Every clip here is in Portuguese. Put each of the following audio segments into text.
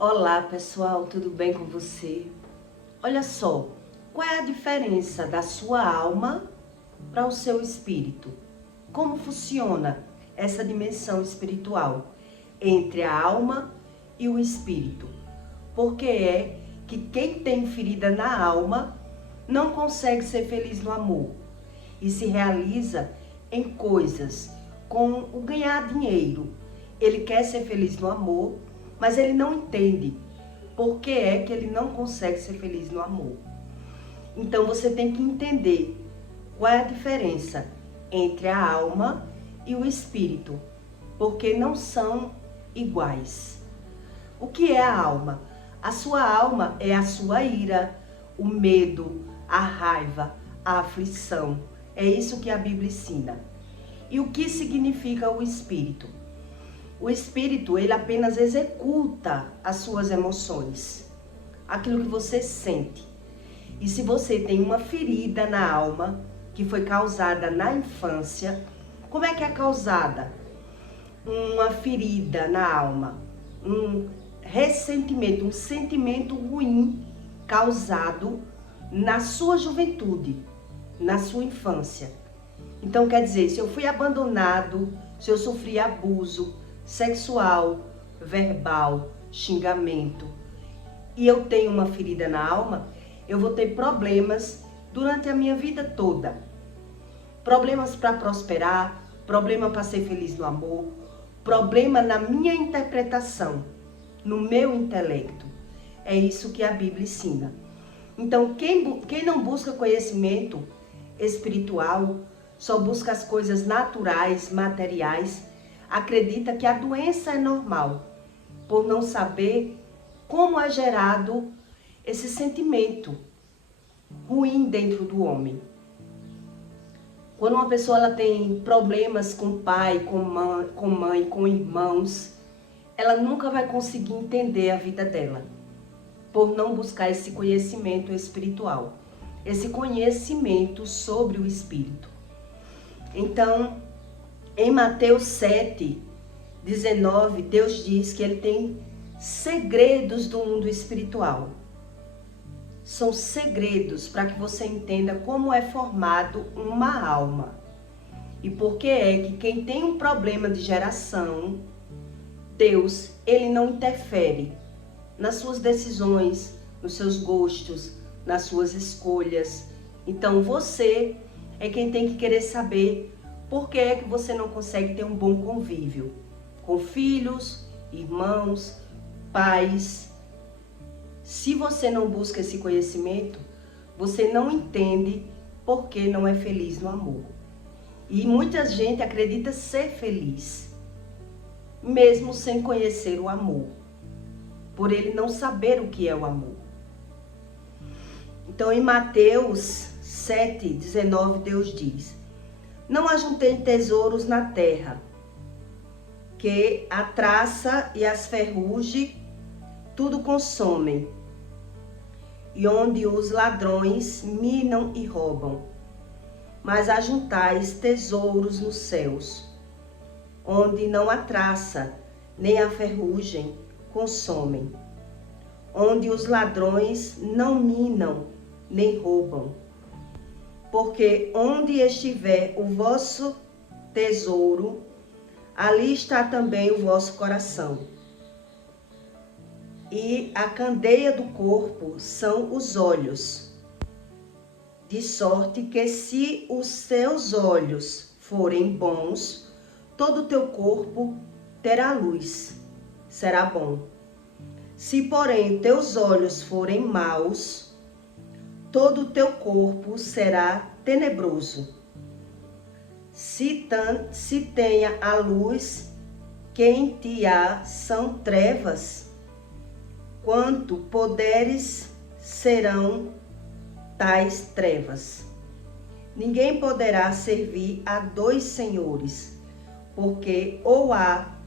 Olá pessoal, tudo bem com você? Olha só, qual é a diferença da sua alma para o seu espírito? Como funciona essa dimensão espiritual entre a alma e o espírito? Porque é que quem tem ferida na alma não consegue ser feliz no amor e se realiza em coisas com o ganhar dinheiro. Ele quer ser feliz no amor, mas ele não entende por que é que ele não consegue ser feliz no amor. Então você tem que entender qual é a diferença entre a alma e o espírito, porque não são iguais. O que é a alma? A sua alma é a sua ira, o medo, a raiva, a aflição. É isso que a Bíblia ensina. E o que significa o espírito? O espírito, ele apenas executa as suas emoções, aquilo que você sente. E se você tem uma ferida na alma, que foi causada na infância, como é que é causada? Uma ferida na alma, um ressentimento, um sentimento ruim causado na sua juventude, na sua infância. Então quer dizer, se eu fui abandonado, se eu sofri abuso sexual, verbal, xingamento, e eu tenho uma ferida na alma, eu vou ter problemas durante a minha vida toda. Problemas para prosperar, problema para ser feliz no amor, problema na minha interpretação, no meu intelecto. É isso que a Bíblia ensina. Então, quem não busca conhecimento espiritual, só busca as coisas naturais, materiais, acredita que a doença é normal, por não saber como é gerado esse sentimento ruim dentro do homem. Quando uma pessoa ela tem problemas com pai, com mãe, com irmãos, ela nunca vai conseguir entender a vida dela, por não buscar esse conhecimento espiritual, esse conhecimento sobre o espírito. Então, em Mateus 7, 19, Deus diz que Ele tem segredos do mundo espiritual. São segredos para que você entenda como é formado uma alma. E por que é que quem tem um problema de geração, Deus, Ele não interfere nas suas decisões, nos seus gostos, nas suas escolhas. Então você é quem tem que querer saber por que é que você não consegue ter um bom convívio com filhos, irmãos, pais. Se você não busca esse conhecimento, você não entende por que não é feliz no amor. E muita gente acredita ser feliz, mesmo sem conhecer o amor, por ele não saber o que é o amor. Então, em Mateus 7, 19, Deus diz: não ajuntem tesouros na terra, que a traça e as ferrugem tudo consomem, e onde os ladrões minam e roubam. Mas ajuntais tesouros nos céus, onde não a traça nem a ferrugem consomem, onde os ladrões não minam nem roubam. Porque onde estiver o vosso tesouro, ali está também o vosso coração. E a candeia do corpo são os olhos. De sorte que se os seus olhos forem bons, todo o teu corpo terá luz, será bom. Se, porém, teus olhos forem maus, todo o teu corpo será tenebroso. Se tenha a luz que em ti há são trevas, quanto poderes serão tais trevas. Ninguém poderá servir a dois senhores, porque ou há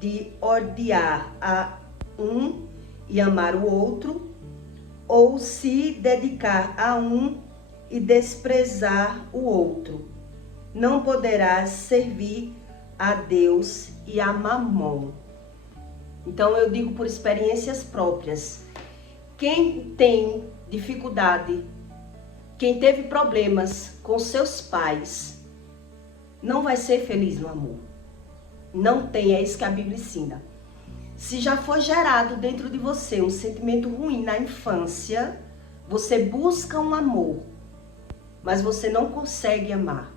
de odiar a um e amar o outro, ou se dedicar a um e desprezar o outro. Não poderás servir a Deus e a Mamon. Então eu digo por experiências próprias. Quem tem dificuldade, quem teve problemas com seus pais, não vai ser feliz no amor. Não tem, é isso que a Bíblia ensina. Se já foi gerado dentro de você um sentimento ruim na infância, você busca um amor, mas você não consegue amar.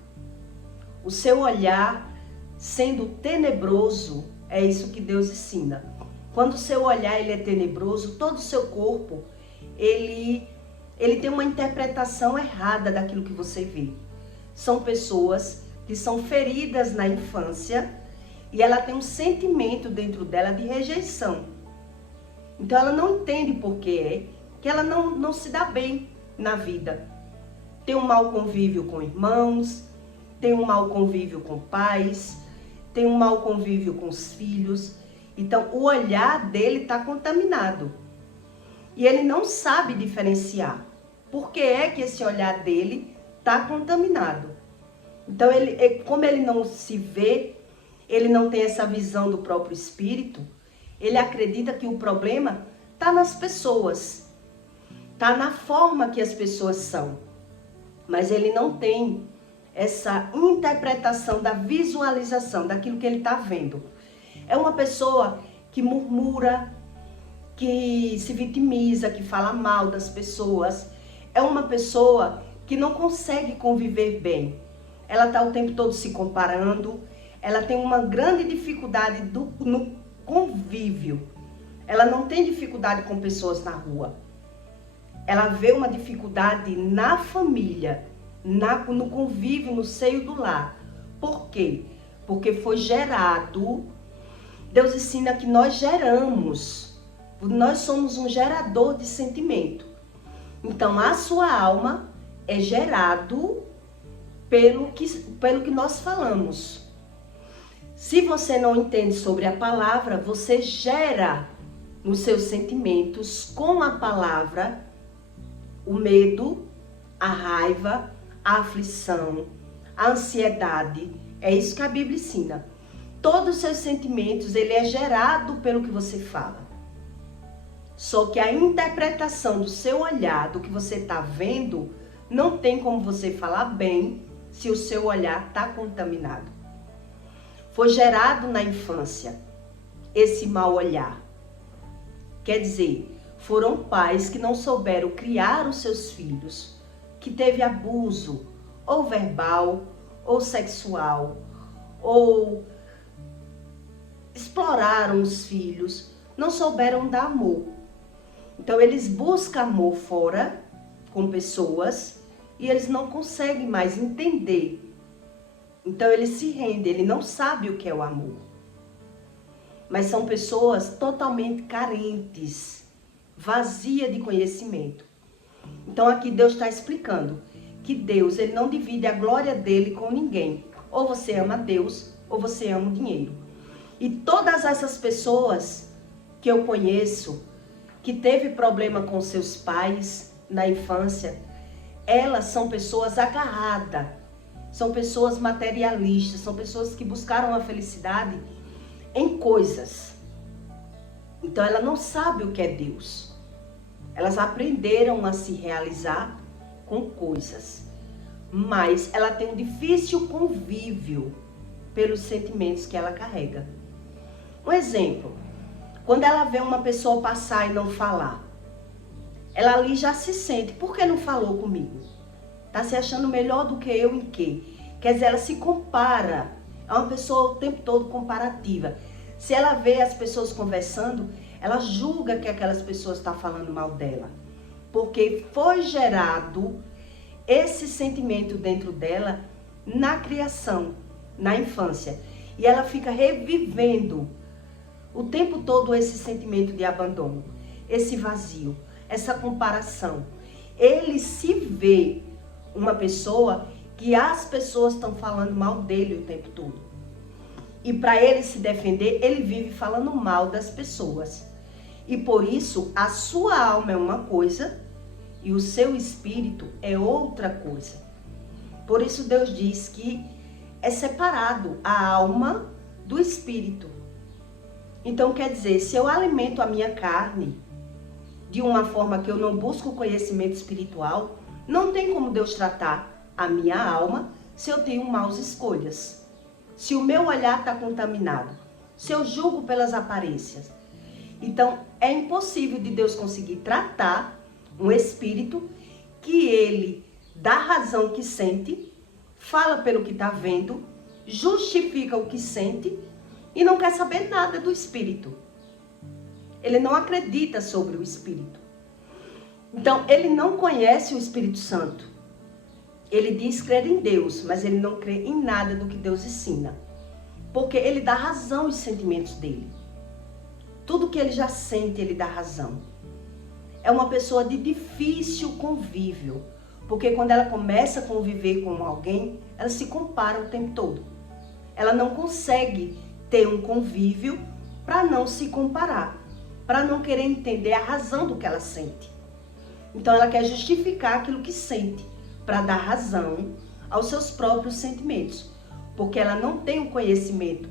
O seu olhar sendo tenebroso, é isso que Deus ensina. Quando o seu olhar ele é tenebroso, todo o seu corpo, ele tem uma interpretação errada daquilo que você vê. São pessoas que são feridas na infância e ela tem um sentimento dentro dela de rejeição. Então ela não entende por que ela não se dá bem na vida. Tem um mau convívio com irmãos, tem um mau convívio com pais, tem um mau convívio com os filhos. Então o olhar dele está contaminado. E ele não sabe diferenciar. Por que é que esse olhar dele está contaminado? Então, como ele não se vê, ele não tem essa visão do próprio espírito, ele acredita que o problema está nas pessoas, está na forma que as pessoas são. Mas ele não tem essa interpretação da visualização, daquilo que ele está vendo. É uma pessoa que murmura, que se vitimiza, que fala mal das pessoas. É uma pessoa que não consegue conviver bem. Ela está o tempo todo se comparando. Ela tem uma grande dificuldade no convívio. Ela não tem dificuldade com pessoas na rua. Ela vê uma dificuldade na família, no convívio, no seio do lar. Por quê? Porque foi gerado. Deus ensina que nós geramos. Nós somos um gerador de sentimento. Então, a sua alma é gerado pelo que nós falamos. Se você não entende sobre a palavra, você gera nos seus sentimentos, com a palavra, o medo, a raiva, a aflição, a ansiedade. É isso que a Bíblia ensina. Todos os seus sentimentos, ele é gerado pelo que você fala. Só que a interpretação do seu olhar, do que você está vendo, não tem como você falar bem se o seu olhar está contaminado. Foi gerado na infância esse mau olhar. Quer dizer, foram pais que não souberam criar os seus filhos, que teve abuso, ou verbal, ou sexual, ou exploraram os filhos, não souberam dar amor. Então eles buscam amor fora, com pessoas, e eles não conseguem mais entender. Então ele se rende, ele não sabe o que é o amor. Mas são pessoas totalmente carentes, vazias de conhecimento. Então aqui Deus está explicando que Deus, ele não divide a glória dele com ninguém. Ou você ama Deus, ou você ama o dinheiro. E todas essas pessoas que eu conheço, que teve problema com seus pais na infância, elas são pessoas agarradas, são pessoas materialistas, são pessoas que buscaram a felicidade em coisas. Então ela não sabe o que é Deus. Elas aprenderam a se realizar com coisas, mas ela tem um difícil convívio pelos sentimentos que ela carrega. Um exemplo, quando ela vê uma pessoa passar e não falar, ela ali já se sente, por que não falou comigo? Tá se achando melhor do que eu em quê? Quer dizer, ela se compara, é uma pessoa o tempo todo comparativa. Se ela vê as pessoas conversando, ela julga que aquelas pessoas estão falando mal dela. Porque foi gerado esse sentimento dentro dela na criação, na infância. E ela fica revivendo o tempo todo esse sentimento de abandono, esse vazio, essa comparação. Ele se vê uma pessoa que as pessoas estão falando mal dele o tempo todo. E para ele se defender, ele vive falando mal das pessoas. E por isso, a sua alma é uma coisa e o seu espírito é outra coisa. Por isso Deus diz que é separado a alma do espírito. Então, quer dizer, se eu alimento a minha carne de uma forma que eu não busco conhecimento espiritual, não tem como Deus tratar a minha alma se eu tenho maus escolhas. Se o meu olhar está contaminado, se eu julgo pelas aparências. Então, é impossível de Deus conseguir tratar um espírito que ele dá razão que sente, fala pelo que está vendo, justifica o que sente e não quer saber nada do espírito. Ele não acredita sobre o espírito. Então, ele não conhece o Espírito Santo. Ele diz crer em Deus, mas ele não crê em nada do que Deus ensina. Porque ele dá razão aos sentimentos dele. Tudo que ele já sente, ele dá razão. É uma pessoa de difícil convívio. Porque quando ela começa a conviver com alguém, ela se compara o tempo todo. Ela não consegue ter um convívio para não se comparar. Para não querer entender a razão do que ela sente. Então ela quer justificar aquilo que sente. Para dar razão aos seus próprios sentimentos. Porque ela não tem o conhecimento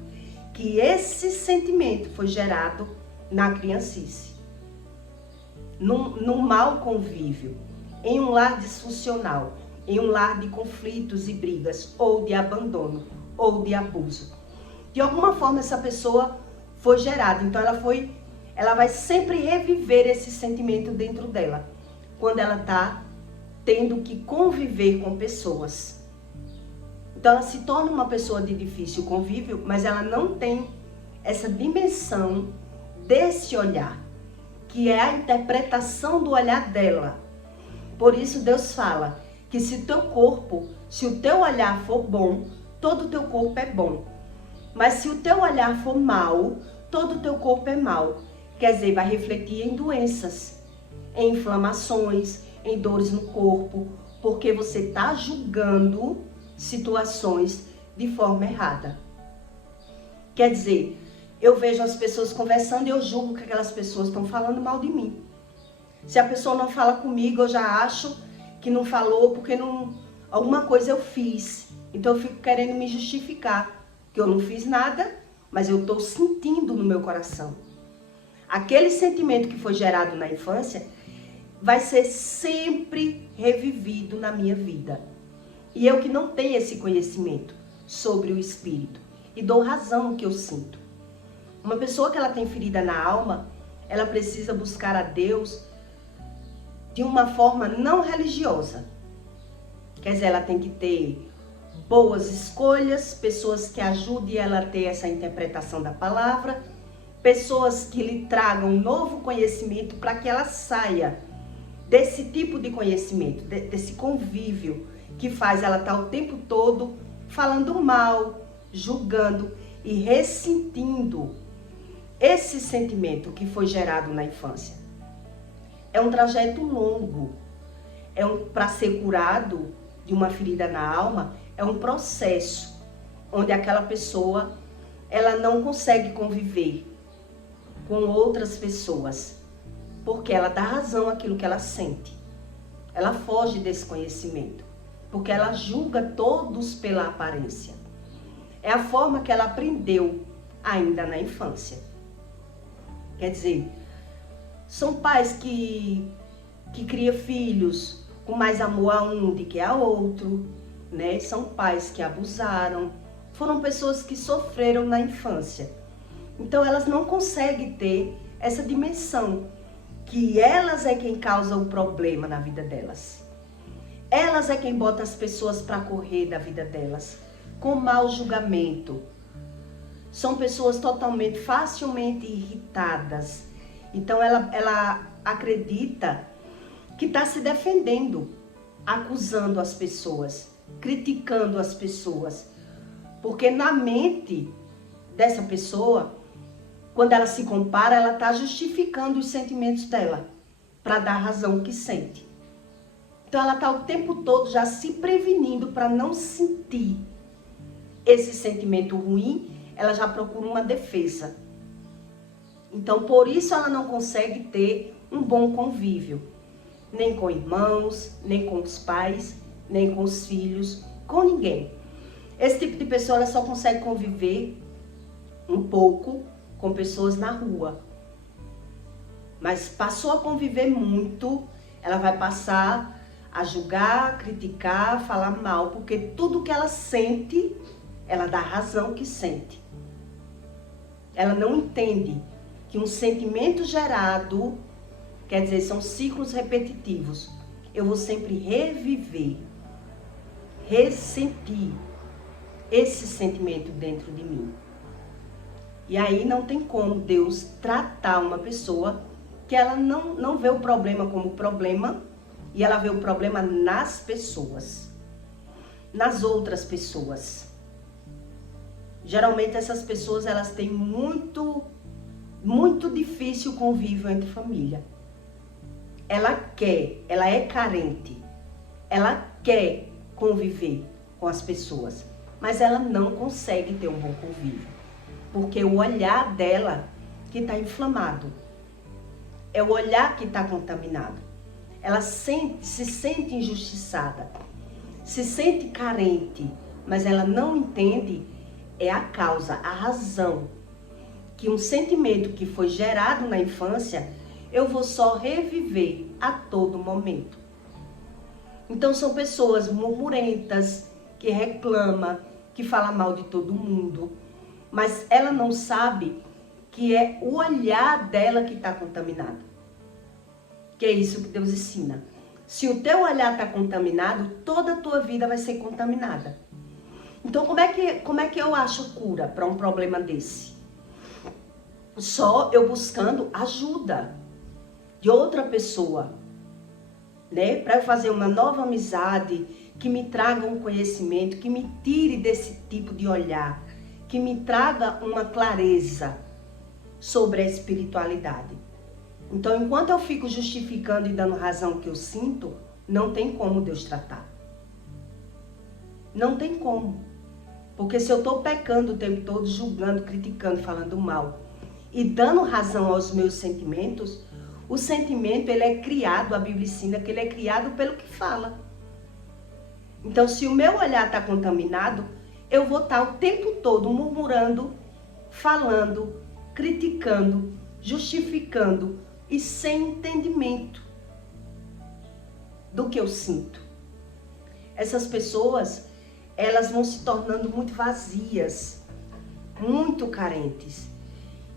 que esse sentimento foi gerado na criancice. Num mau convívio, em um lar disfuncional, em um lar de conflitos e brigas, ou de abandono, ou de abuso. De alguma forma essa pessoa foi gerada, então ela vai sempre reviver esse sentimento dentro dela, quando ela está tendo que conviver com pessoas. Então ela se torna uma pessoa de difícil convívio, mas ela não tem essa dimensão desse olhar, que é a interpretação do olhar dela. Por isso Deus fala que se o teu olhar for bom, todo o teu corpo é bom. Mas se o teu olhar for mau, todo o teu corpo é mau. Quer dizer, vai refletir em doenças, em inflamações, em dores no corpo, porque você está julgando situações de forma errada. Quer dizer, eu vejo as pessoas conversando e eu julgo que aquelas pessoas estão falando mal de mim. Se a pessoa não fala comigo, eu já acho que não falou porque alguma coisa eu fiz. Então eu fico querendo me justificar, que eu não fiz nada, mas eu estou sentindo no meu coração. Aquele sentimento que foi gerado na infância vai ser sempre revivido na minha vida. E eu que não tenho esse conhecimento sobre o espírito e dou razão ao que eu sinto. Uma pessoa que ela tem ferida na alma, ela precisa buscar a Deus de uma forma não religiosa. Quer dizer, ela tem que ter boas escolhas, pessoas que ajudem ela a ter essa interpretação da palavra, pessoas que lhe tragam um novo conhecimento para que ela saia desse tipo de conhecimento, desse convívio que faz ela estar o tempo todo falando mal, julgando e ressentindo esse sentimento que foi gerado na infância. É um trajeto longo, para ser curado de uma ferida na alma, é um processo onde aquela pessoa ela não consegue conviver com outras pessoas, porque ela dá razão àquilo que ela sente. Ela foge desse conhecimento, porque ela julga todos pela aparência. É a forma que ela aprendeu ainda na infância. Quer dizer, são pais que criam filhos com mais amor a um do que a outro, né? São pais que abusaram, foram pessoas que sofreram na infância. Então elas não conseguem ter essa dimensão que elas é quem causa o problema na vida delas. Elas é quem bota as pessoas para correr da vida delas, com mau julgamento. São pessoas totalmente, facilmente irritadas. Então ela acredita que está se defendendo, acusando as pessoas, criticando as pessoas. Porque na mente dessa pessoa, quando ela se compara, ela está justificando os sentimentos dela, para dar razão ao que sente. Então ela está o tempo todo já se prevenindo para não sentir esse sentimento ruim, ela já procura uma defesa. Então por isso ela não consegue ter um bom convívio, nem com irmãos, nem com os pais, nem com os filhos, com ninguém. Esse tipo de pessoa ela só consegue conviver um pouco com pessoas na rua. Mas passou a conviver muito, ela vai passar a julgar, criticar, falar mal, porque tudo que ela sente, ela dá razão que sente. Ela não entende que um sentimento gerado, quer dizer, são ciclos repetitivos. Eu vou sempre reviver, ressentir esse sentimento dentro de mim. E aí não tem como Deus tratar uma pessoa que ela não vê o problema como problema, e ela vê o problema nas pessoas, nas outras pessoas. Geralmente essas pessoas, elas têm muito difícil o convívio entre família. Ela é carente, ela quer conviver com as pessoas, mas ela não consegue ter um bom convívio, porque o olhar dela que está inflamado, é o olhar que está contaminado. Ela se sente injustiçada, se sente carente, mas ela não entende a causa, a razão, que um sentimento que foi gerado na infância, eu vou só reviver a todo momento. Então são pessoas murmurentas, que reclamam, que falam mal de todo mundo, mas ela não sabe que é o olhar dela que está contaminado. Que é isso que Deus ensina. Se o teu olhar está contaminado, toda a tua vida vai ser contaminada. Então como é que eu acho cura para um problema desse? Só eu buscando ajuda de outra pessoa, né? Para eu fazer uma nova amizade, que me traga um conhecimento, que me tire desse tipo de olhar, que me traga uma clareza sobre a espiritualidade. Então, enquanto eu fico justificando e dando razão que eu sinto, não tem como Deus tratar. Não tem como. Porque se eu estou pecando o tempo todo, julgando, criticando, falando mal e dando razão aos meus sentimentos, o sentimento, ele é criado, a Bíblia ensina que ele é criado pelo que fala. Então, se o meu olhar está contaminado, eu vou estar o tempo todo murmurando, falando, criticando, justificando e sem entendimento do que eu sinto. Essas pessoas, elas vão se tornando muito vazias, muito carentes.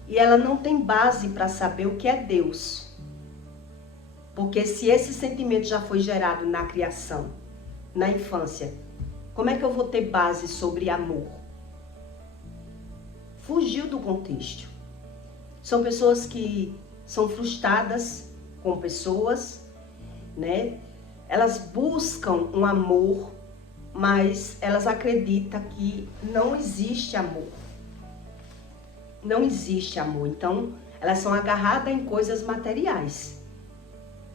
E ela não tem base para saber o que é Deus. Porque se esse sentimento já foi gerado na criação, na infância, como é que eu vou ter base sobre amor? Fugiu do contexto. São pessoas que são frustradas com pessoas, né? Elas buscam um amor, mas elas acreditam que não existe amor. Não existe amor. Então, elas são agarradas em coisas materiais.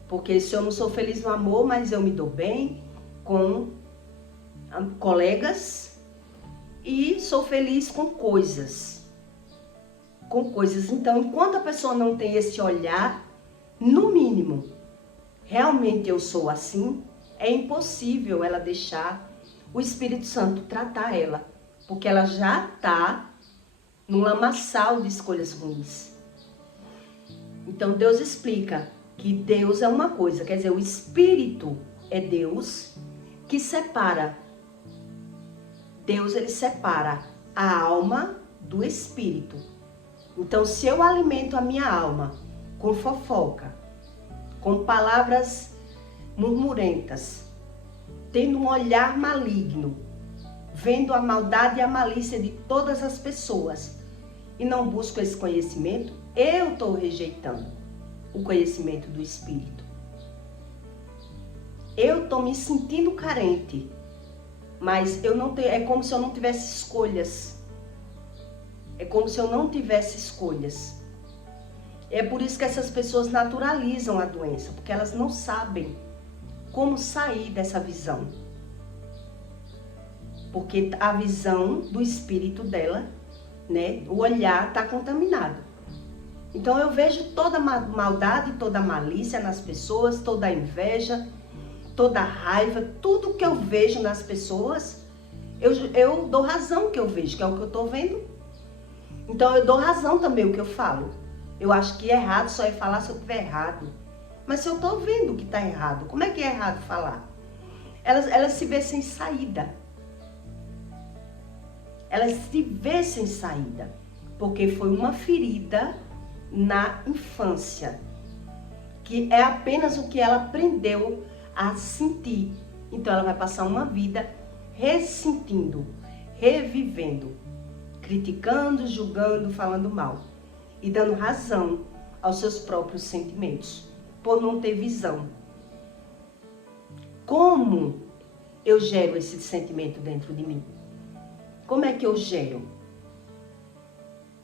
Porque se eu não sou feliz no amor, mas eu me dou bem com colegas e sou feliz com coisas. Então, enquanto a pessoa não tem esse olhar, no mínimo, realmente eu sou assim, é impossível ela deixar o Espírito Santo tratar ela, porque ela já está num lamaçal de escolhas ruins. Então Deus explica que Deus é uma coisa, quer dizer, o Espírito é Deus que separa. Deus, ele separa a alma do Espírito. Então, se eu alimento a minha alma com fofoca, com palavras murmurentas, tendo um olhar maligno, vendo a maldade e a malícia de todas as pessoas, e não busco esse conhecimento, eu estou rejeitando o conhecimento do Espírito. Eu estou me sentindo carente, mas eu não tenho, é como se eu não tivesse escolhas. É como se eu não tivesse escolhas. É por isso que essas pessoas naturalizam a doença, porque elas não sabem como sair dessa visão. Porque a visão do espírito dela, né, o olhar está contaminado. Então eu vejo toda a maldade, toda a malícia nas pessoas, toda a inveja, toda a raiva, tudo que eu vejo nas pessoas, eu dou razão que eu vejo, que é o que eu estou vendo. Então eu dou razão também o que eu falo. Eu acho que errado só é falar se eu estiver errado. Mas se eu estou vendo que está errado, como é que é errado falar? Elas se vê sem saída. Elas se vê sem saída. Porque foi uma ferida na infância. Que é apenas o que ela aprendeu a sentir. Então ela vai passar uma vida ressentindo, revivendo, criticando, julgando, falando mal e dando razão aos seus próprios sentimentos, por não ter visão. Como eu gero esse sentimento dentro de mim? Como é que eu gero?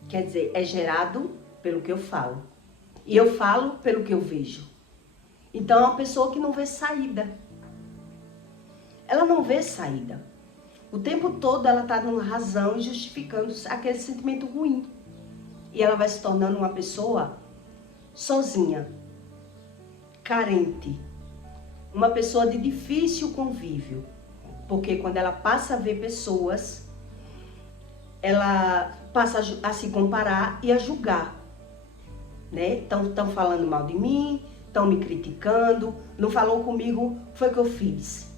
Quer dizer, é gerado pelo que eu falo. E eu falo pelo que eu vejo. Então é uma pessoa que não vê saída. Ela não vê saída. O tempo todo ela está dando razão e justificando aquele sentimento ruim. E ela vai se tornando uma pessoa sozinha, carente, uma pessoa de difícil convívio. Porque quando ela passa a ver pessoas, ela passa a se comparar e a julgar. Né? Estão falando mal de mim, estão me criticando, não falou comigo, foi o que eu fiz.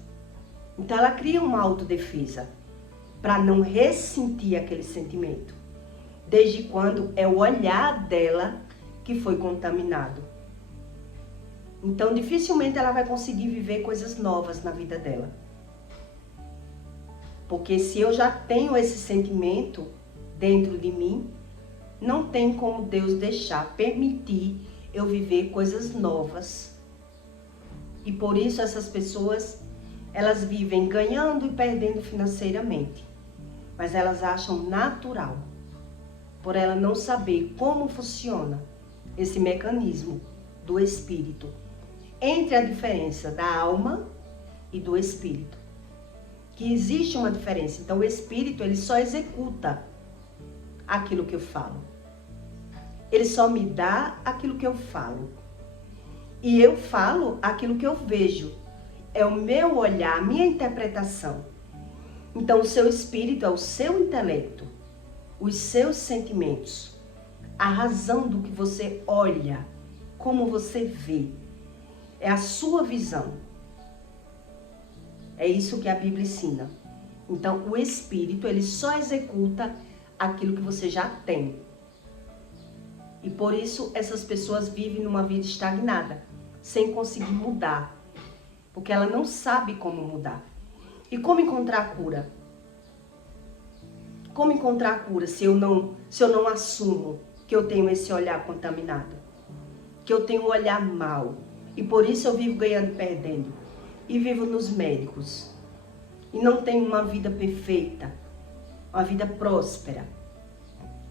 Então ela cria uma autodefesa para não ressentir aquele sentimento. Desde quando é o olhar dela que foi contaminado. Então dificilmente ela vai conseguir viver coisas novas na vida dela. Porque se eu já tenho esse sentimento dentro de mim, não tem como Deus deixar, permitir eu viver coisas novas. E por isso essas pessoas, elas vivem ganhando e perdendo financeiramente. Mas elas acham natural, por ela não saber como funciona esse mecanismo do espírito, entre a diferença da alma e do espírito. Que existe uma diferença. Então o espírito, ele só executa aquilo que eu falo. Ele só me dá aquilo que eu falo. E eu falo aquilo que eu vejo. É o meu olhar, a minha interpretação. Então o seu espírito é o seu intelecto, os seus sentimentos, a razão do que você olha, como você vê. É a sua visão. É isso que a Bíblia ensina. Então o espírito, ele só executa aquilo que você já tem. E por isso essas pessoas vivem numa vida estagnada, sem conseguir mudar. Porque ela não sabe como mudar. E como encontrar a cura? Como encontrar a cura se eu não assumo que eu tenho esse olhar contaminado? Que eu tenho um olhar mau. E por isso eu vivo ganhando e perdendo. E vivo nos médicos. E não tenho uma vida perfeita. Uma vida próspera.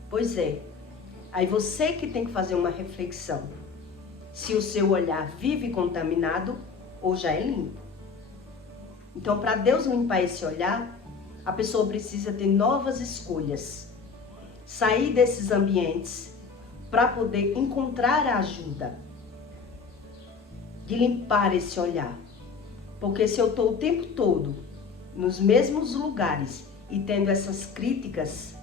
Pois é. Aí você que tem que fazer uma reflexão. Se o seu olhar vive contaminado ou já é limpo. Então, para Deus limpar esse olhar, a pessoa precisa ter novas escolhas. Sair desses ambientes para poder encontrar a ajuda de limpar esse olhar. Porque se eu estou o tempo todo nos mesmos lugares e tendo essas críticas,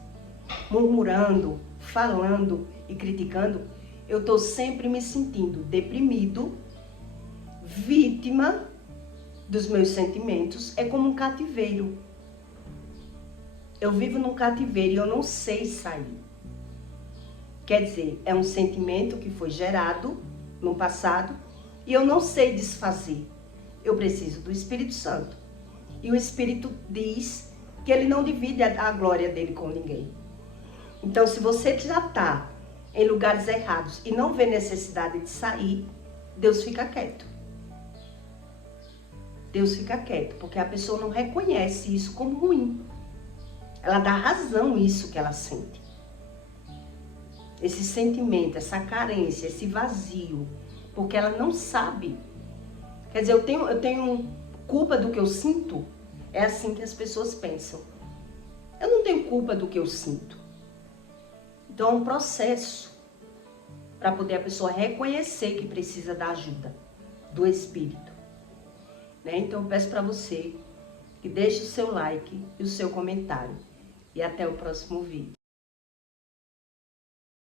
murmurando, falando e criticando, eu estou sempre me sentindo deprimido, vítima dos meus sentimentos. É como um cativeiro. Eu vivo num cativeiro e eu não sei sair. Quer dizer, é um sentimento que foi gerado no passado e eu não sei desfazer. Eu preciso do Espírito Santo. E o Espírito diz que ele não divide a glória dele com ninguém. Então, se você já está em lugares errados e não vê necessidade de sair, Deus fica quieto. Deus fica quieto, porque a pessoa não reconhece isso como ruim. Ela dá razão isso que ela sente. Esse sentimento, essa carência, esse vazio, porque ela não sabe. Quer dizer, eu tenho culpa do que eu sinto? É assim que as pessoas pensam. Eu não tenho culpa do que eu sinto. Então é um processo para poder a pessoa reconhecer que precisa da ajuda do Espírito. Né? Então eu peço para você que deixe o seu like e o seu comentário. E até o próximo vídeo.